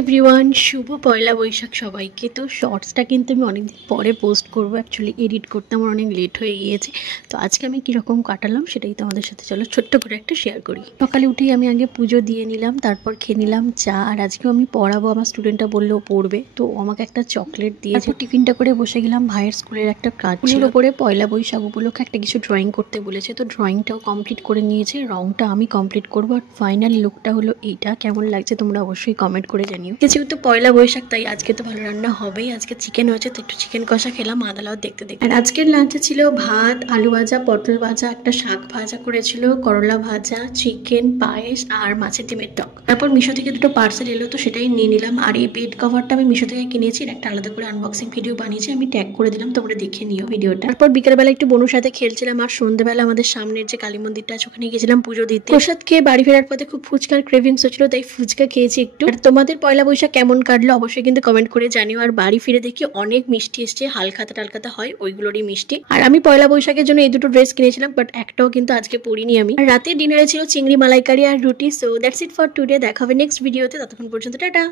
Everyone, শুভ পয়লা বৈশাখ সবাইকে। তো শর্টসটা কিন্তু আমি অনেকদিন পরে পোস্ট করবো। অ্যাকচুয়ালি এডিট করতে আমার অনেক লেট হয়ে গিয়েছে। তো আজকে আমি কীরকম কাটালাম সেটাই তোমাদের সাথে চলো ছোট্ট করে একটা শেয়ার করি। সকালে উঠেই আমি আগে পুজো দিয়ে নিলাম, তারপর খেয়ে নিলাম চা। আর আজকেও আমি পড়াবো, আমার স্টুডেন্টটা বললেও পড়বে, তো আমাকে একটা চকলেট দিয়েছে। টিফিনটা করে বসে গেলাম। ভাইয়ের স্কুলের একটা কাজ ছিল, ওপরে পয়লা বৈশাখ উপলক্ষে একটা কিছু ড্রয়িং করতে বলেছে, তো ড্রয়িংটাও কমপ্লিট করে নিয়েছে। রংটা আমি কমপ্লিট করবো। আর ফাইনাল লুকটা হলো এইটা। কেমন লাগছে তোমরা অবশ্যই কমেন্ট করে জানিও। যেহেতু পয়লা বৈশাখ তাই আজকে তো ভালো রান্না হবেই। আজকে চিকেন হয়েছে, তো একটু চিকেন কষা খেলাম আদালাও দেখতে দেখতে। আর আজকের লাঞ্চে ছিল ভাত, আলু ভাজা, পটল ভাজা, একটা শাক ভাজা করেছিল, করলা ভাজা, চিকেন, পায়েস আর মাছের ডিমের টক। তারপর মিশো থেকে দুটো পার্সেল এলো, তো সেটাই নিয়ে নিলাম। আর এই বেড কভারটা আমি মিশো থেকে কিনেছি, একটা আলাদা করে আনবক্সিং ভিডিও বানিয়েছি, আমি ট্যাগ করে দিলাম, তোমরা দেখে নিও ভিডিওটা। তারপর বিকেলবেলা একটু বনুর সাথে খেলছিলাম। আর সন্ধ্যেবেলা আমাদের সামনের যে কালী মন্দিরটা আছে ওখানে গেছিলাম পুজো দিতে। প্রসাদ খেয়ে বাড়ি ফেরার পথে খুব ফুচকার ক্রেভিংস হচ্ছিল, তাই ফুচকা খেয়েছি একটু। আর তোমাদের পয়লা বৈশাখ কেমন কাটলো অবশ্যই কিন্তু কমেন্ট করে জানিও। আর বাড়ি ফিরে দেখি অনেক মিষ্টি এসছে, হালখাতা টালখাতা হয় ওইগুলোরই মিষ্টি। আর আমি পয়লা বৈশাখের জন্য এই দুটো ড্রেস কিনেছিলাম, বাট একটাও কিন্তু আজকে পরিনি আমি। আর রাতে ডিনারে ছিল চিংড়ি মালাইকারি আর রুটি। So that's it for today. দেখা হবে নেক্সট ভিডিওতে, ততক্ষণ পর্যন্ত টাটা।